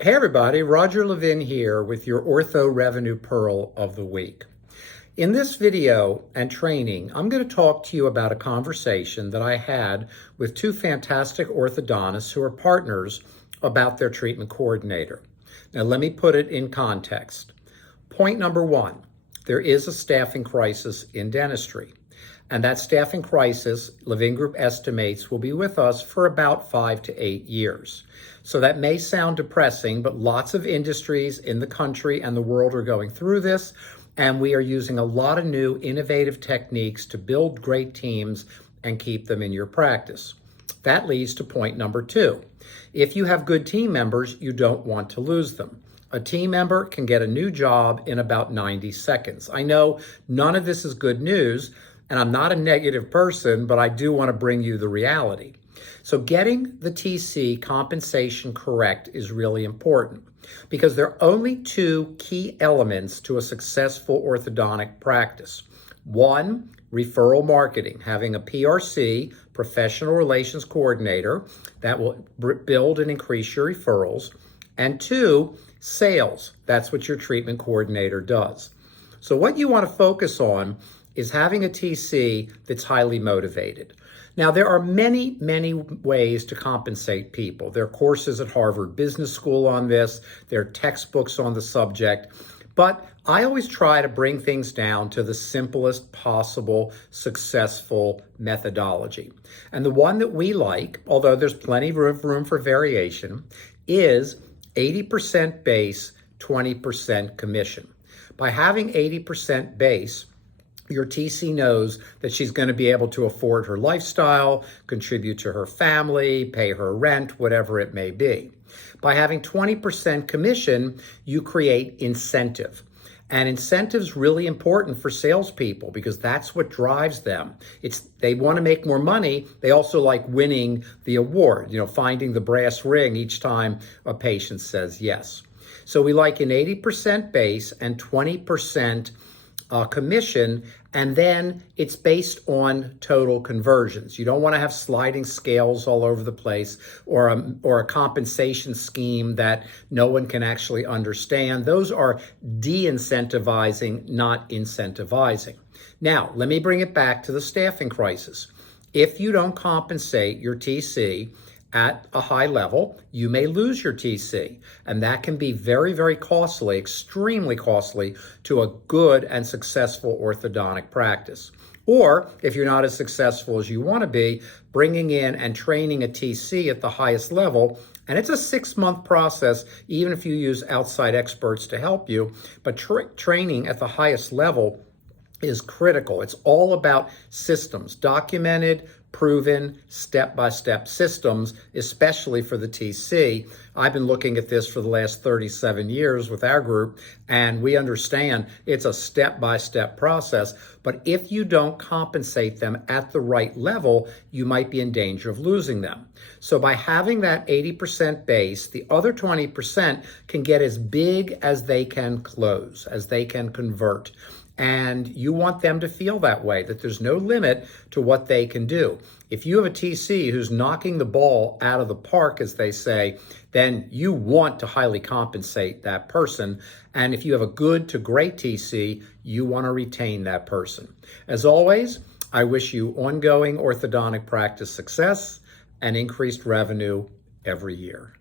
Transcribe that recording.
Hey everybody, Roger Levin here with your Ortho Revenue Pearl of the Week. In this video and training, I'm going to talk to you about a conversation that I had with two fantastic orthodontists who are partners about their treatment coordinator. Now let me put it in context. Point number one, there is a staffing crisis in dentistry. And that staffing crisis, Levin Group estimates, will be with us for about 5 to 8 years. So that may sound depressing, but lots of industries in the country and the world are going through this, and we are using a lot of new innovative techniques to build great teams and keep them in your practice. That leads to point number two. If you have good team members, you don't want to lose them. A team member can get a new job in about 90 seconds. I know none of this is good news, and I'm not a negative person, but I do want to bring you the reality. So getting the TC compensation correct is really important because there are only two key elements to a successful orthodontic practice. One, referral marketing, having a PRC, professional relations coordinator, that will build and increase your referrals. And two, sales. That's what your treatment coordinator does. So what you want to focus on is having a TC that's highly motivated. Now, there are many, many ways to compensate people. There are courses at Harvard Business School on this. There are textbooks on the subject. But I always try to bring things down to the simplest possible successful methodology. And the one that we like, although there's plenty of room for variation, is 80% base, 20% commission. By having 80% base, your TC knows that she's going to be able to afford her lifestyle, contribute to her family, pay her rent, whatever it may be. By having 20% commission, you create incentive. And incentive's really important for salespeople because that's what drives them. They want to make more money. They also like winning the award, finding the brass ring each time a patient says yes. So we like an 80% base and 20% commission, and then it's based on total conversions. You don't want to have sliding scales all over the place or a compensation scheme that no one can actually understand. Those are de-incentivizing, not incentivizing. Now, let me bring it back to the staffing crisis. If you don't compensate your TC at a high level, you may lose your TC. And that can be very, very costly, extremely costly to a good and successful orthodontic practice. Or if you're not as successful as you want to be, bringing in and training a TC at the highest level, and it's a 6-month process, even if you use outside experts to help you, but training at the highest level is critical. It's all about systems, documented, proven, step-by-step systems, especially for the TC. I've been looking at this for the last 37 years with our group, and we understand it's a step-by-step process. But if you don't compensate them at the right level, you might be in danger of losing them. So by having that 80% base, the other 20% can get as big as they can close, as they can convert. And you want them to feel that way, that there's no limit to what they can do. If you have a TC who's knocking the ball out of the park, as they say, then you want to highly compensate that person. And if you have a good to great TC, you want to retain that person. As always, I wish you ongoing orthodontic practice success and increased revenue every year.